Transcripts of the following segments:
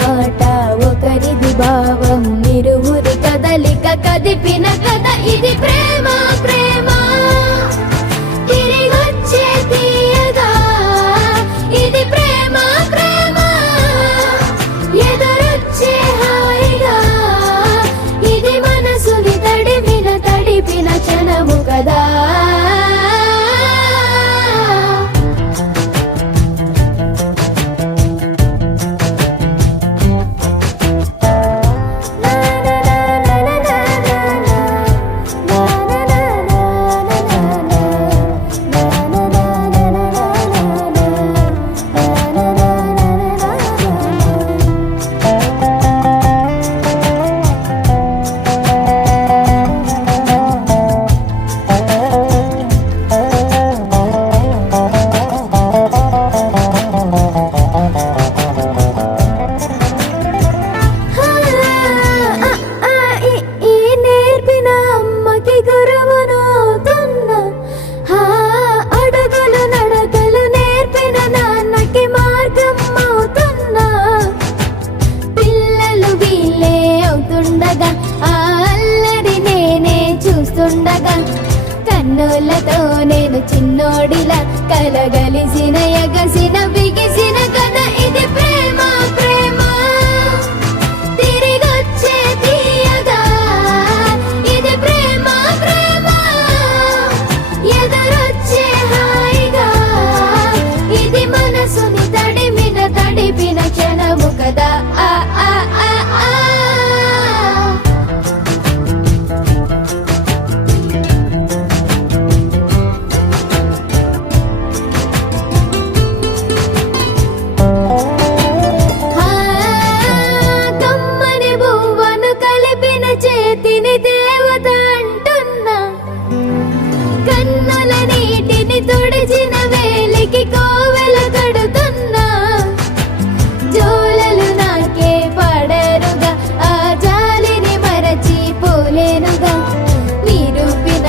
మాట ఒకరిది భావం ఇరువురి కదలిక కదిపిన కథ ఇది ప్రేమ ప్రేమ తిరిగొచ్చే తీయగా ఇది ప్రేమ ప్రేమ ఎదురొచ్చే హాయిగా ఇది మనసుని తడిపిన క్షణము కదా కన్నులతో నేను చిన్నోడిలా కలగలిసిన ఎగసిన బిగిసిన కథ ఇది ప్రేమ ప్రేమ తిరిగొచ్చే తీయగా ఇది ప్రేమ ప్రేమ ఎదురొచ్చే హాయిగా ఇది మనసుని తడిపిన క్షణము కదా ఆ ఆ ఆ ఆ తుడిచిన వేలికి కోవెల కడుతున్నా జోలలు నాకే పడరుగా ఆ జాలిని మరచి పోలేనుగా నిరూపిన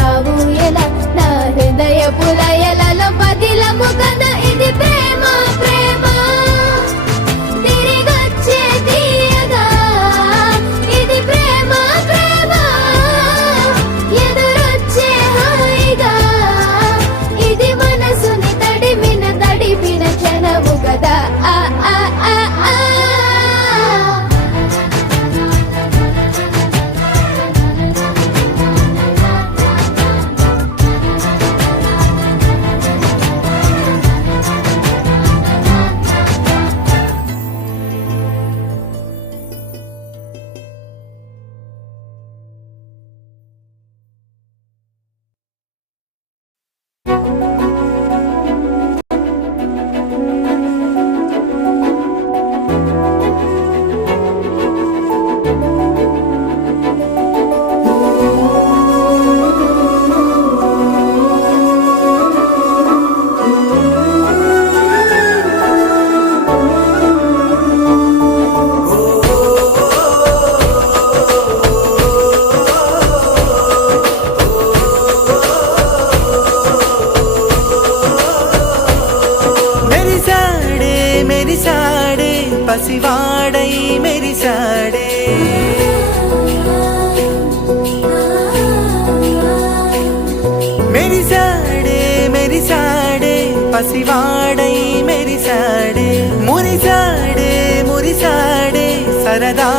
ఆ ఊయల నా హృదయ పులయలలో పదిలము కదా ఇది ప్రేమ ప్రేమ తిరిగొచ్చే తీయగా ఇది ప్రేమ ప్రేమ ఎదురొచ్చే హాయిగా ఇది మనసుని తడిపిన క్షణము కదా ఆ ఆ ఆ ఆ పసివాడై మెరిసాడే మెరిసాడే మెరిసాడే పసివాడై మెరిసాడే మురిసాడే మురిసాడే సరదా